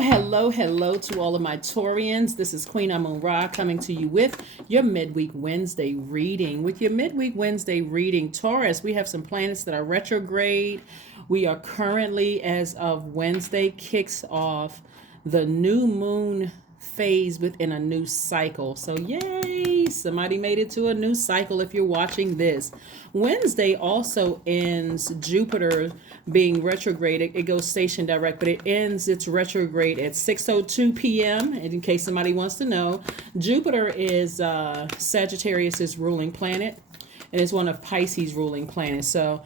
Hello to all of my Taurians. This is Queen Amun Ra coming to you with your Midweek Wednesday reading. With your Midweek Wednesday reading, Taurus, we have some planets that are retrograde. We are currently, as of Wednesday, kicks off the new moon phase within a new cycle. So yay, somebody made it to a new cycle if you're watching this. Wednesday also ends Jupiter being retrograde. It goes station direct, but it ends its retrograde at 6:02 p.m. And in case somebody wants to know, Jupiter is Sagittarius's ruling planet, and it's one of Pisces' ruling planets. So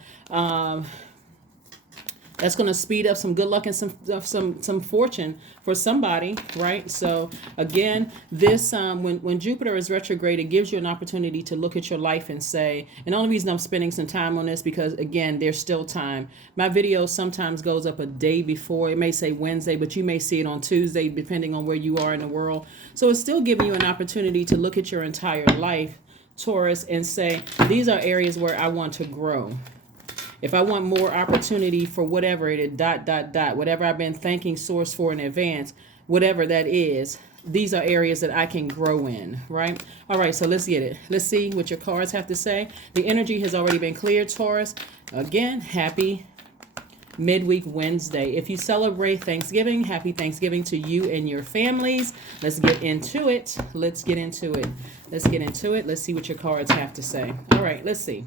that's going to speed up some good luck and some fortune for somebody, right? So again, this when Jupiter is retrograde, it gives you an opportunity to look at your life and say, and the only reason I'm spending some time on this because again, there's still time. My video sometimes goes up a day before. It may say Wednesday, but you may see it on Tuesday, depending on where you are in the world. So it's still giving you an opportunity to look at your entire life, Taurus, and say, these are areas where I want to grow. If I want more opportunity for whatever it is, whatever I've been thanking Source for in advance, whatever that is, these are areas that I can grow in, right? All right, so let's get it. Let's see what your cards have to say. The energy has already been cleared, Taurus. Again, happy Midweek Wednesday. If you celebrate Thanksgiving, happy Thanksgiving to you and your families. Let's get into it. Let's see what your cards have to say. All right, let's see.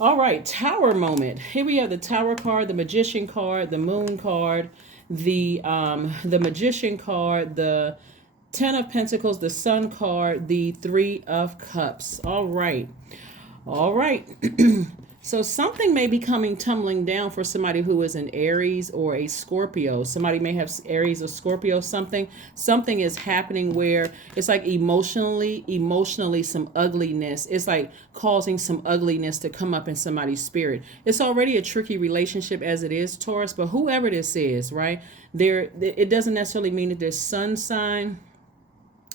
All right, Tower moment. Here we have the Tower card, the Magician card, the Moon card, the Magician card, the Ten of Pentacles, the Sun card, the Three of Cups. All right. So something may be coming tumbling down for somebody who is an Aries or a Scorpio. Somebody may have Aries or Scorpio. Something is happening where it's like emotionally some ugliness. It's like causing some ugliness to come up in somebody's spirit. It's already a tricky relationship as it is, Taurus, but whoever this is, right? It doesn't necessarily mean that their sun sign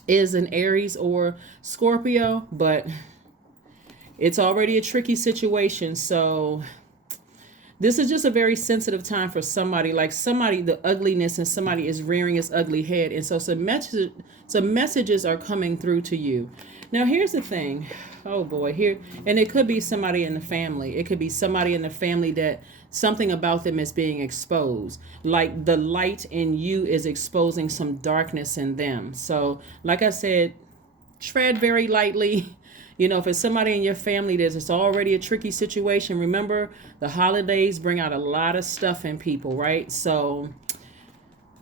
is an Aries or Scorpio, but it's already a tricky situation. So this is just a very sensitive time for somebody. Like somebody, the ugliness and somebody is rearing its ugly head. And so some messages are coming through to you. Now, here's the thing. Oh boy, here. And it could be somebody in the family. It could be somebody in the family that something about them is being exposed. Like the light in you is exposing some darkness in them. So like I said, tread very lightly. You know, if it's somebody in your family that it's already a tricky situation, remember the holidays bring out a lot of stuff in people, right? So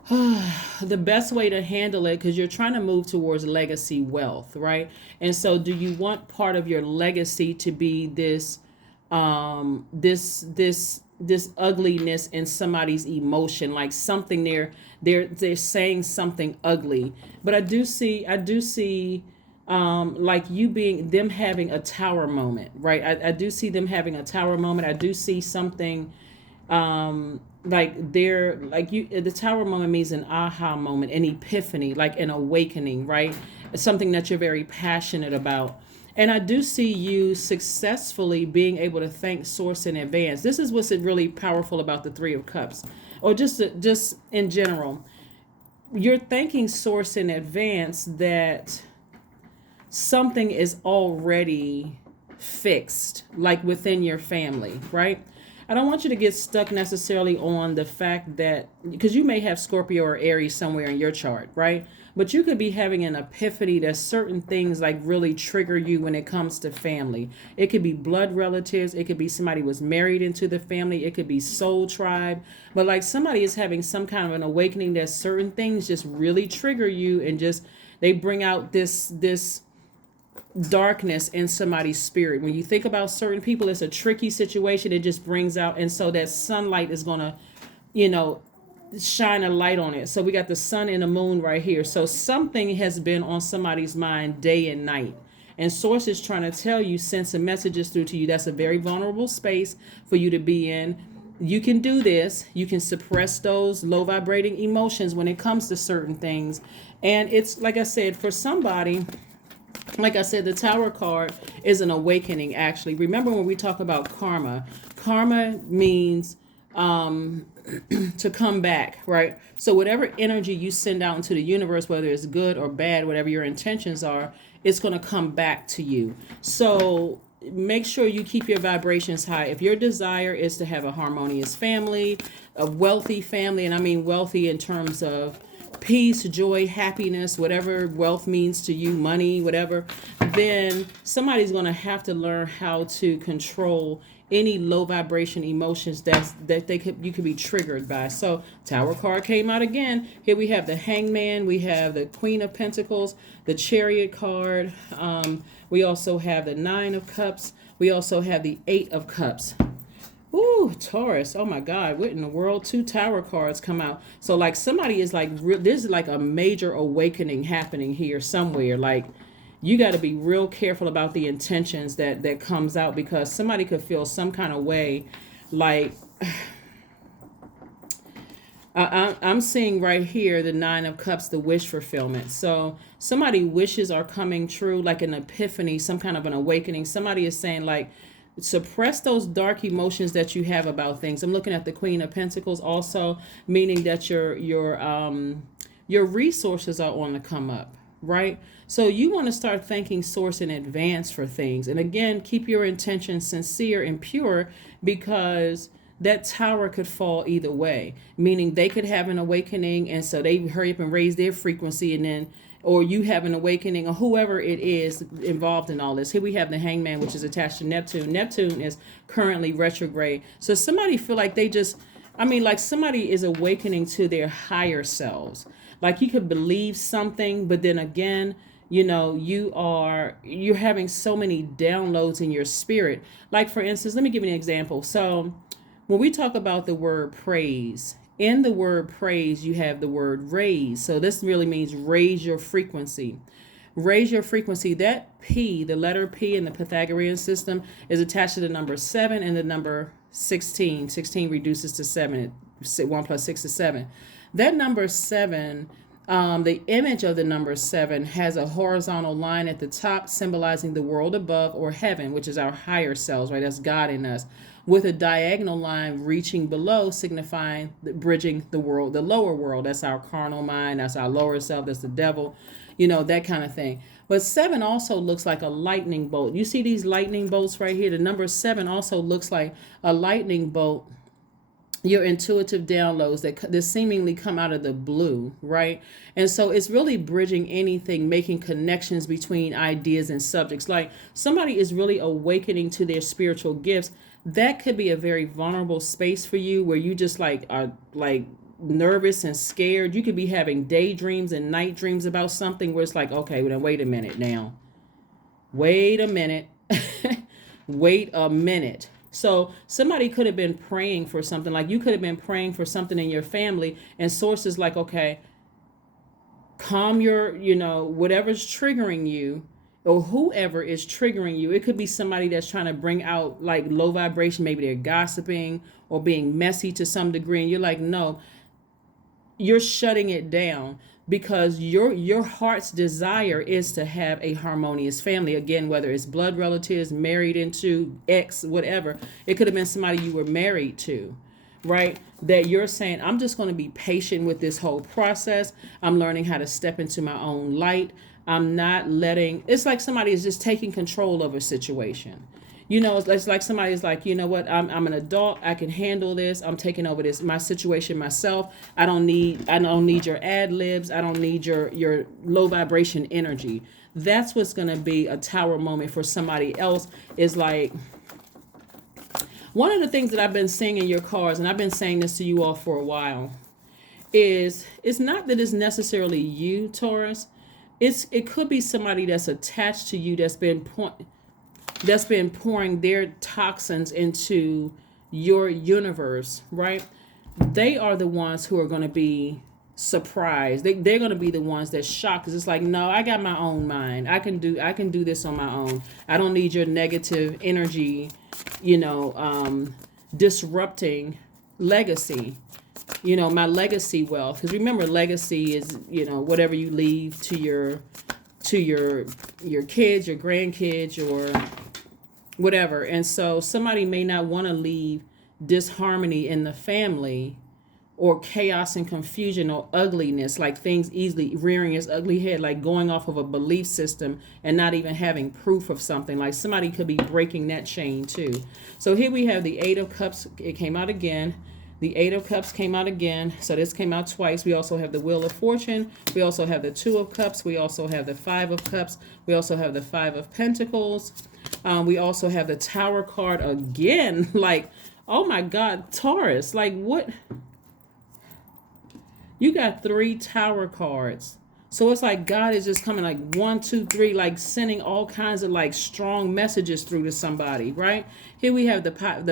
the best way to handle it, because you're trying to move towards legacy wealth, right? And so do you want part of your legacy to be this ugliness in somebody's emotion, like something they're saying something ugly. But I do see like them having a tower moment, right? I do see them having a tower moment. I do see something the tower moment means an aha moment, an epiphany, like an awakening, right? It's something that you're very passionate about. And I do see you successfully being able to thank Source in advance. This is what's really powerful about the Three of Cups, or just in general. You're thanking Source in advance that something is already fixed, like within your family, right? I don't want you to get stuck necessarily on the fact that, because you may have Scorpio or Aries somewhere in your chart, right? But you could be having an epiphany that certain things like really trigger you when it comes to family. It could be blood relatives. It could be somebody who was married into the family. It could be soul tribe. But like somebody is having some kind of an awakening that certain things just really trigger you, and just they bring out this darkness in somebody's spirit. When you think about certain people, it's a tricky situation. It just brings out, and so that sunlight is gonna, shine a light on it. So we got the sun and the moon right here. So something has been on somebody's mind day and night, and Source is trying to tell you, send some messages through to you. That's a very vulnerable space for you to be in. You can do this. You can suppress those low vibrating emotions when it comes to certain things. And it's like I said, for somebody, like I said, the Tower card is an awakening, actually. Remember when we talk about karma, karma means to come back, right? So whatever energy you send out into the universe, whether it's good or bad, whatever your intentions are, it's going to come back to you. So make sure you keep your vibrations high. If your desire is to have a harmonious family, a wealthy family, and I mean wealthy in terms of peace, joy, happiness, whatever wealth means to you, money, whatever, then somebody's going to have to learn how to control any low vibration emotions you could be triggered by. So Tower card came out again. Here we have the Hangman, we have the Queen of Pentacles, the Chariot card. We also have the Nine of Cups. We also have the Eight of Cups. Ooh, Taurus. Oh my God. What in the world? 2 Tower cards come out. So like somebody is like, this is like a major awakening happening here somewhere. Like you got to be real careful about the intentions that comes out, because somebody could feel some kind of way. Like I'm seeing right here the Nine of Cups, the wish fulfillment. So somebody wishes are coming true, like an epiphany, some kind of an awakening. Somebody is saying like, suppress those dark emotions that you have about things. I'm looking at the Queen of Pentacles also, meaning that your resources are on the come up, right? So you want to start thanking source in advance for things. And again, keep your intentions sincere and pure, because that tower could fall either way, meaning they could have an awakening and so they hurry up and raise their frequency, and then or you have an awakening, or whoever it is involved in all this. Here we have the Hangman, which is attached to Neptune. Neptune is currently retrograde. So somebody feel like like somebody is awakening to their higher selves. Like you could believe something, but then again, you're having so many downloads in your spirit. Like for instance, let me give you an example. So when we talk about the word praise, in the word praise, you have the word raise. So this really means raise your frequency. Raise your frequency. That P, the letter P in the Pythagorean system, is attached to the number 7 and the number 16. 16 reduces to 7. 1 plus 6 is 7. That number 7, the image of the number 7 has a horizontal line at the top symbolizing the world above, or heaven, which is our higher selves, right? That's God in us, with a diagonal line reaching below, signifying bridging the world, the lower world. That's our carnal mind. That's our lower self. That's the devil, that kind of thing. But 7 also looks like a lightning bolt. You see these lightning bolts right here? The number 7 also looks like a lightning bolt. Your intuitive downloads that seemingly come out of the blue, right? And so it's really bridging anything, making connections between ideas and subjects. Like somebody is really awakening to their spiritual gifts. That could be a very vulnerable space for you, where you just are nervous and scared. You could be having daydreams and night dreams about something where it's like, okay, well, wait a minute now. Wait a minute. Wait a minute. So somebody could have been praying for something. Like you could have been praying for something in your family, and sources like, okay, calm your, whatever's triggering you, or whoever is triggering you. It could be somebody that's trying to bring out like low vibration. Maybe they're gossiping or being messy to some degree. And you're like, no, you're shutting it down, because your heart's desire is to have a harmonious family. Again, whether it's blood relatives, married into, ex, whatever. It could have been somebody you were married to, right? That you're saying, I'm just going to be patient with this whole process. I'm learning how to step into my own light. I'm not letting, it's like somebody is just taking control of a situation. It's like somebody is like, you know what, I'm an adult. I can handle this. I'm taking over my situation myself. I don't need your ad libs. I don't need your low vibration energy. That's what's going to be a tower moment for somebody else. Is like, one of the things that I've been seeing in your cards, and I've been saying this to you all for a while, is it's not that it's necessarily you, Taurus. It could be somebody that's attached to you that's been pouring their toxins into your universe, right? They are the ones who are going to be surprised. They're going to be the ones that shocked, because it's like, no, I got my own mind. I can do this on my own. I don't need your negative energy, disrupting legacy, my legacy wealth. Because remember, legacy is, whatever you leave to your kids, your grandkids, or whatever. And so somebody may not want to leave disharmony in the family, or chaos and confusion or ugliness, like things easily rearing its ugly head, like going off of a belief system and not even having proof of something. Like somebody could be breaking that chain too. So here we have the Eight of Cups. It came out again. The Eight of Cups came out again. So this came out twice. We also have the Wheel of Fortune. We also have the Two of Cups. We also have the Five of Cups. We also have the Five of Pentacles. We also have the Tower card again. Like, oh my God, Taurus. Like, what? You got 3 Tower cards. So it's like God is just coming like 1, 2, 3, like sending all kinds of like strong messages through to somebody, right? Here we have the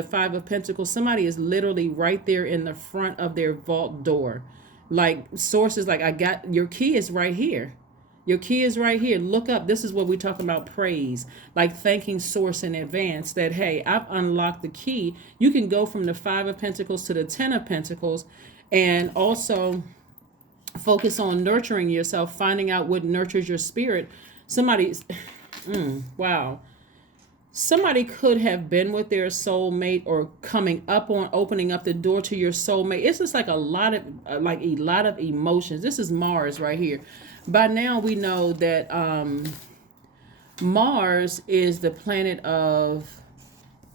Five of Pentacles. Somebody is literally right there in the front of their vault door. Like sources like, I got your key is right here. Your key is right here. Look up. This is what we talk about, praise, like thanking source in advance that, hey, I've unlocked the key. You can go from the Five of Pentacles to the 10 of Pentacles, and also focus on nurturing yourself, finding out what nurtures your spirit. Somebody's, wow. Somebody could have been with their soulmate or coming up on opening up the door to your soulmate. It's just like a lot of emotions. This is Mars right here. By now we know that Mars is the planet of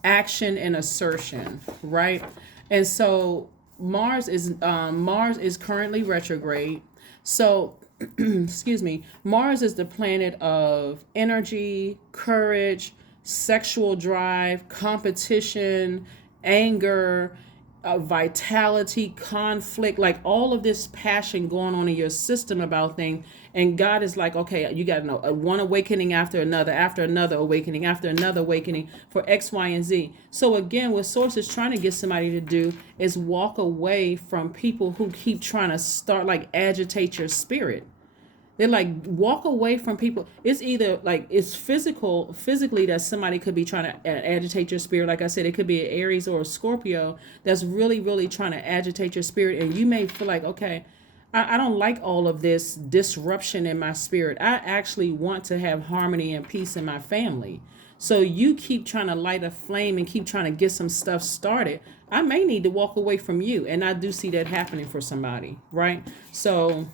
action and assertion, right? And so Mars is currently retrograde. So excuse me, Mars is the planet of energy, courage, sexual drive, competition, anger, vitality, conflict, like all of this passion going on in your system about things. And God is like, okay, you got to know, one awakening after another awakening, after another awakening for X, Y, and Z. So again, what Source is trying to get somebody to do is walk away from people who keep trying to start like agitate your spirit. They're like, walk away from people. It's either like it's physically that somebody could be trying to agitate your spirit. Like I said, it could be an Aries or a Scorpio that's really, really trying to agitate your spirit. And you may feel like, okay, I don't like all of this disruption in my spirit. I actually want to have harmony and peace in my family. So you keep trying to light a flame and keep trying to get some stuff started. I may need to walk away from you. And I do see that happening for somebody, right? So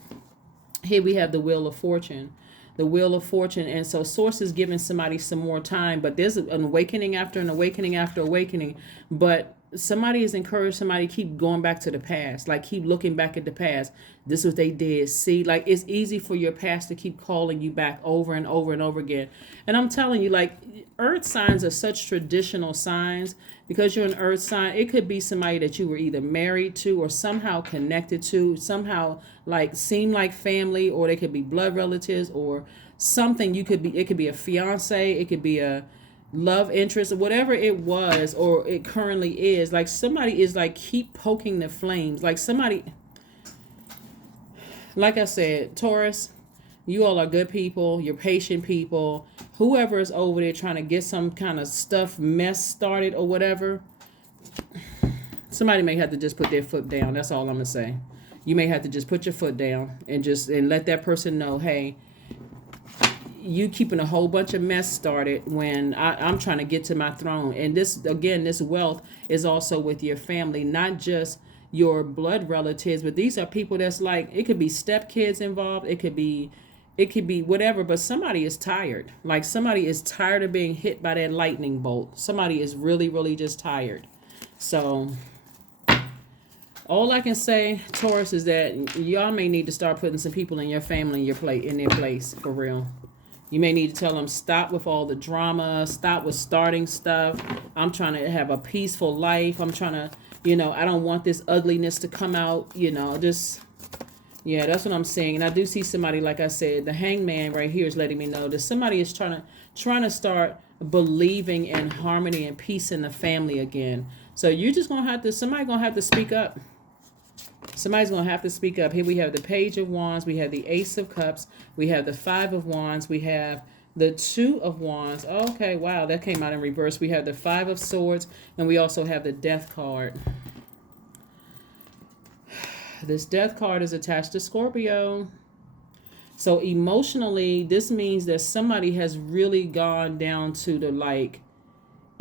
here we have the Wheel of Fortune. The Wheel of Fortune. And so Source is giving somebody some more time. But there's an awakening after an awakening after awakening. But somebody is encouraged somebody to keep going back to the past. Like keep looking back at the past. This is what they did. See, like it's easy for your past to keep calling you back over and over and over again. And I'm telling you, like earth signs are such traditional signs. Because you're an earth sign, it could be somebody that you were either married to or somehow connected to, somehow like seem like family, or they could be blood relatives or something. It could be a fiance, it could be a love interest, or whatever it was, or it currently is. Like somebody is like keep poking the flames. Like somebody, like I said, Taurus, you all are good people. You're patient people. Whoever is over there trying to get some kind of mess started or whatever, somebody may have to just put their foot down. That's all I'm gonna say. You may have to just put your foot down and let that person know, hey, you keeping a whole bunch of mess started when I'm trying to get to my throne. And this wealth is also with your family, not just your blood relatives, but these are people that's like, it could be stepkids involved. It could be whatever, but somebody is tired. Like somebody is tired of being hit by that lightning bolt. Somebody is really, really just tired. So all I can say, Taurus, is that y'all may need to start putting some people in your family in their place for real. You may need to tell them, stop with all the drama, stop with starting stuff. I'm trying to have a peaceful life. I'm trying to, I don't want this ugliness to come out, yeah, that's what I'm saying. And I do see somebody, like I said, the Hangman right here is letting me know that somebody is trying to start believing in harmony and peace in the family again. So you're just going to have to, somebody's going to have to speak up. Somebody's going to have to speak up. Here we have the Page of Wands. We have the Ace of Cups. We have the Five of Wands. We have the Two of Wands. Okay, wow, that came out in reverse. We have the Five of Swords. And we also have the Death card. This Death card is attached to Scorpio. So emotionally, this means that somebody has really gone down to the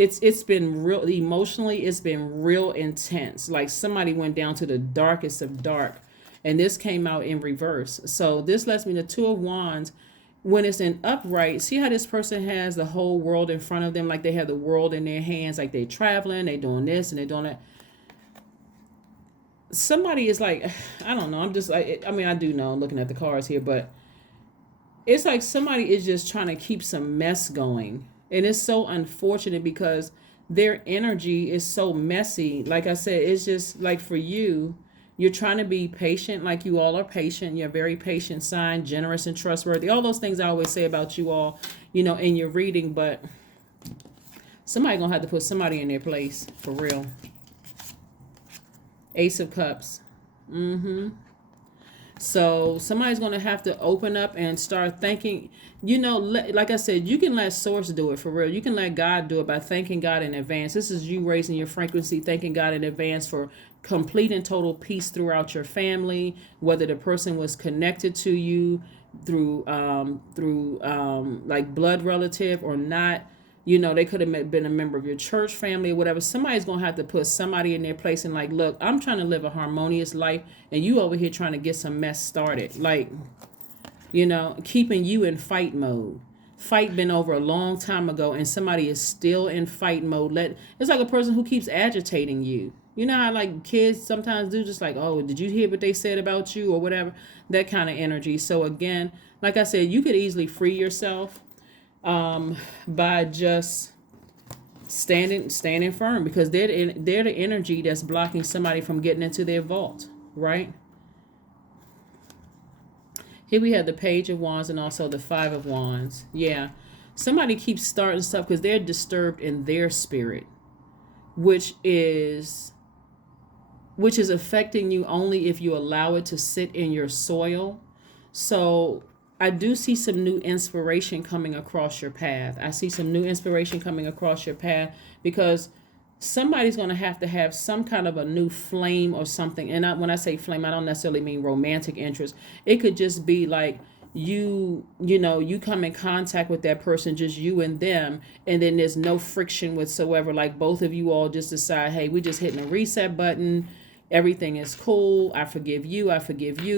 it's been real emotionally, it's been real intense. Like somebody went down to the darkest of dark, and this came out in reverse. So this lets me, the Two of Wands, when it's in upright, see how this person has the whole world in front of them, like they have the world in their hands, like they traveling, they doing this and they doing that. Somebody is like, I don't know, I'm just like, I mean, I do know looking at the cards here, but it's like somebody is just trying to keep some mess going. And it's so unfortunate because their energy is so messy. Like I said, it's just like for you, you're trying to be patient, like you all are patient. You're a very patient sign, generous and trustworthy. All those things I always say about you all, in your reading. But somebody gonna have to put somebody in their place for real. Ace of Cups. So somebody's going to have to open up and start thinking, like I said, you can let source do it for real. You can let God do it by thanking God in advance. This is you raising your frequency, thanking God in advance for complete and total peace throughout your family, whether the person was connected to you through like blood relative or not. They could have been a member of your church family or whatever. Somebody's going to have to put somebody in their place and like, look, I'm trying to live a harmonious life and you over here trying to get some mess started. Like, keeping you in fight mode. Fight been over a long time ago and somebody is still in fight mode. It's like a person who keeps agitating you. You know how like kids sometimes do, just like, oh, did you hear what they said about you or whatever? That kind of energy. So again, like I said, you could easily free yourself by just standing firm, because they're the energy that's blocking somebody from getting into their vault, right? Here we have the Page of Wands and also the Five of Wands. Yeah, somebody keeps starting stuff because they're disturbed in their spirit, which is affecting you only if you allow it to sit in your soil. So I do see some new inspiration coming across your path. I see some new inspiration coming across your path because somebody's going to have some kind of a new flame or something. And when I say flame, I don't necessarily mean romantic interest. It could just be like you come in contact with that person, just you and them, and then there's no friction whatsoever. Like both of you all just decide, hey, we just hitting a reset button. Everything is cool. I forgive you.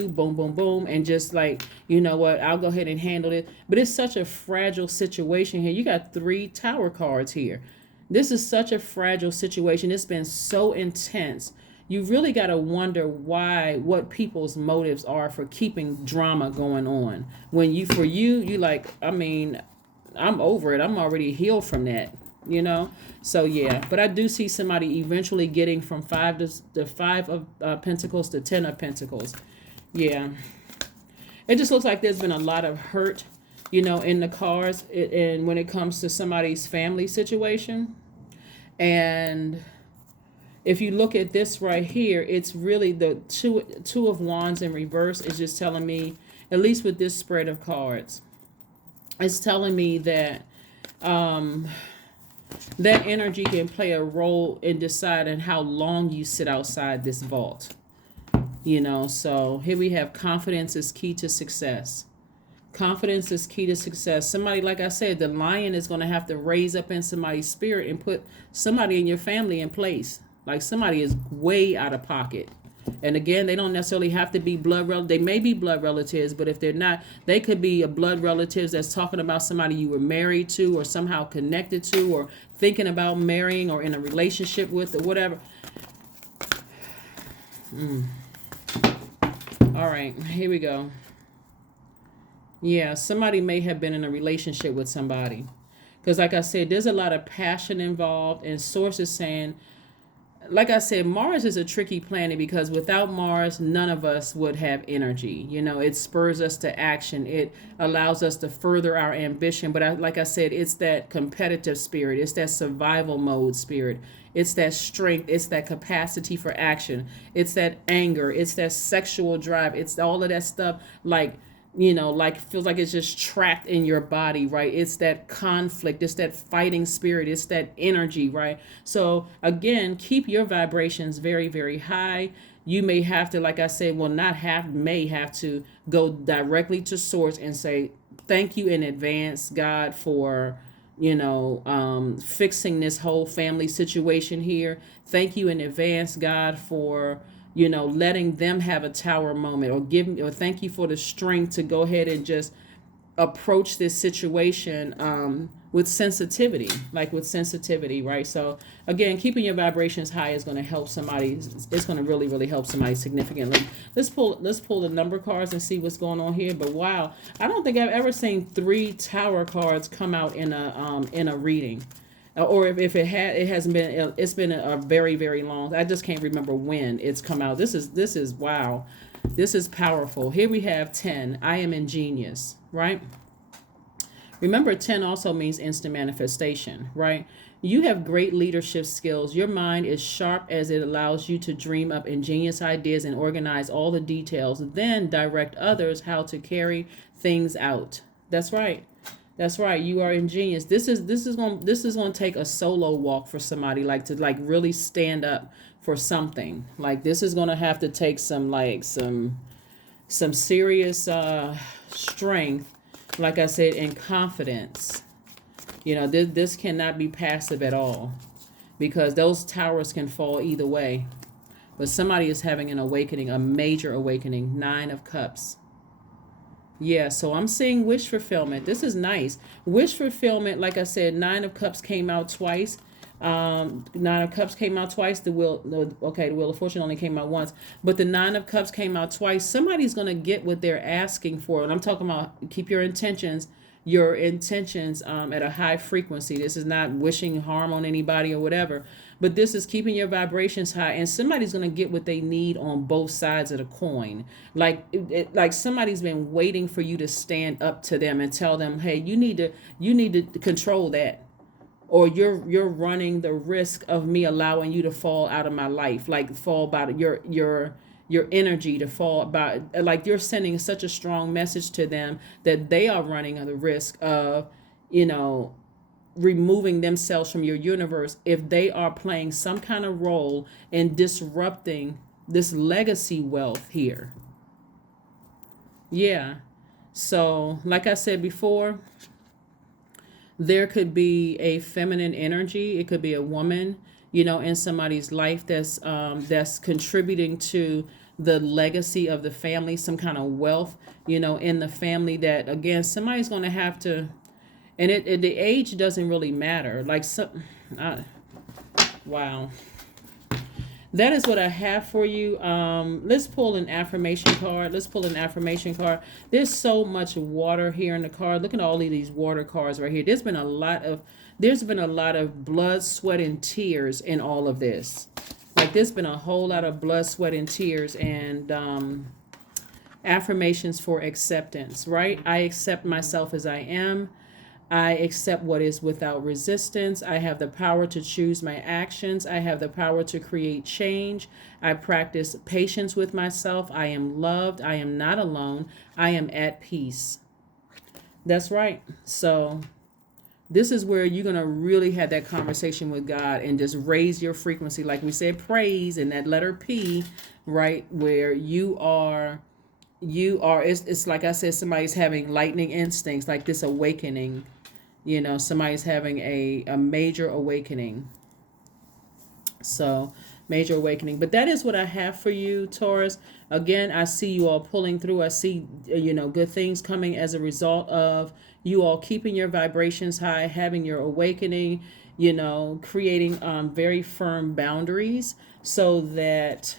Boom, boom, boom. And just like, you know what? I'll go ahead and handle it. But it's such a fragile situation here. You got 3 Tower cards here. This is such a fragile situation. It's been so intense. You really got to wonder what people's motives are for keeping drama going on. When you like, I mean, I'm over it. I'm already healed from that. So yeah, but I do see somebody eventually getting from 5 of Pentacles to 10 of Pentacles. Yeah, it just looks like there's been a lot of hurt, in the cards, and when it comes to somebody's family situation. And if you look at this right here, it's really the two of Wands in reverse is just telling me, at least with this spread of cards, it's telling me that that energy can play a role in deciding how long you sit outside this vault. So here we have confidence is key to success. Confidence is key to success. Somebody, like I said, the lion is going to have to raise up in somebody's spirit and put somebody in your family in place. Like somebody is way out of pocket. And again, they don't necessarily have to be blood relatives. They may be blood relatives, but if they're not, they could be a blood relatives that's talking about somebody you were married to or somehow connected to or thinking about marrying or in a relationship with or whatever. All right, here we go. Yeah, somebody may have been in a relationship with somebody. Because like I said, there's a lot of passion involved, and sources saying, like I said, Mars is a tricky planet because without Mars, none of us would have energy. It spurs us to action. It allows us to further our ambition. But like I said, it's that competitive spirit. It's that survival mode spirit. It's that strength. It's that capacity for action. It's that anger. It's that sexual drive. It's all of that stuff like feels like it's just trapped in your body, right? It's that conflict, it's that fighting spirit, it's that energy, right? So again, keep your vibrations very, very high. You may have to, like I said, may have to go directly to source and say, thank you in advance, God, for fixing this whole family situation here. Thank you in advance, God, for letting them have a tower moment, or thank you for the strength to go ahead and just approach this situation with sensitivity, right? So again, keeping your vibrations high is going to help somebody. It's going to really, really help somebody significantly. Let's pull the number cards and see what's going on here. But wow, I don't think I've ever seen 3 tower cards come out in a reading. Or if it hasn't been, it's been a very, very long. I just can't remember when it's come out. This is wow. This is powerful. Here we have 10. I am ingenious, right? Remember, 10 also means instant manifestation, right? You have great leadership skills. Your mind is sharp as it allows you to dream up ingenious ideas and organize all the details, then direct others how to carry things out. That's right. That's right. You are ingenious. This is going to take a solo walk for somebody, to really stand up for something. Like, this is going to have to take some serious strength, like I said, and confidence. This cannot be passive at all, because those towers can fall either way. But somebody is having an awakening, a major awakening. 9 of Cups. Yeah, so I'm seeing wish fulfillment. This is nice. Wish fulfillment, like I said, 9 of Cups came out twice. 9 of Cups came out twice. The Wheel of Fortune only came out once. But the 9 of Cups came out twice. Somebody's going to get what they're asking for. And I'm talking about keep your intentions at a high frequency. This is not wishing harm on anybody or whatever. But this is keeping your vibrations high, and somebody's going to get what they need on both sides of the coin. Like somebody's been waiting for you to stand up to them and tell them, hey, you need to control that, or you're running the risk of me allowing you to fall out of my life, like fall by your energy to fall by, like you're sending such a strong message to them that they are running the risk of, removing themselves from your universe if they are playing some kind of role in disrupting this legacy wealth here. Yeah. So, like I said before, there could be a feminine energy. It could be a woman, in somebody's life that's contributing to the legacy of the family, some kind of wealth, in the family that, again, somebody's going to have to. And the age doesn't really matter. Wow. That is what I have for you. Let's pull an affirmation card. There's so much water here in the card. Look at all of these water cards right here. There's been a lot of blood, sweat, and tears in all of this. Like, there's been a whole lot of blood, sweat, and tears, and affirmations for acceptance, right? I accept myself as I am. I accept what is without resistance. I have the power to choose my actions. I have the power to create change. I practice patience with myself. I am loved. I am not alone. I am at peace. That's right. So this is where you're going to really have that conversation with God and just raise your frequency. Like we said, praise, and that letter P, right? Where you are, it's like I said, somebody's having lightning instincts, like this awakening. Somebody's having a major awakening. So, major awakening. But that is what I have for you, Taurus. Again, I see you all pulling through. I see, good things coming as a result of you all keeping your vibrations high, having your awakening, creating very firm boundaries so that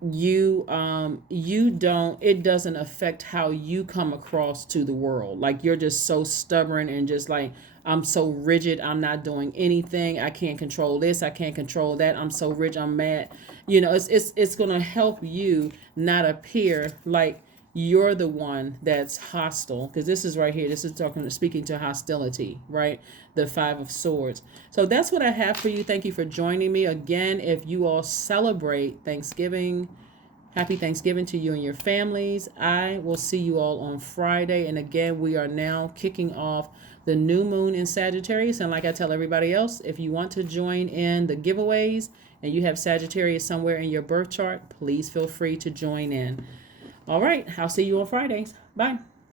it doesn't affect how you come across to the world. Like, you're just so stubborn and just like, I'm so rigid, I'm not doing anything, I can't control this, I can't control that, I'm so rich, I'm mad. It's going to help you not appear like you're the one that's hostile, because this is right here, this is speaking to hostility, right? The 5 of Swords. So that's what I have for you. Thank you for joining me again. If you all celebrate Thanksgiving, happy Thanksgiving to you and your families. I will see you all on Friday. And again, we are now kicking off the new moon in Sagittarius. And like I tell everybody else, if you want to join in the giveaways and you have Sagittarius somewhere in your birth chart, please feel free to join in. All right, I'll see you on Fridays. Bye.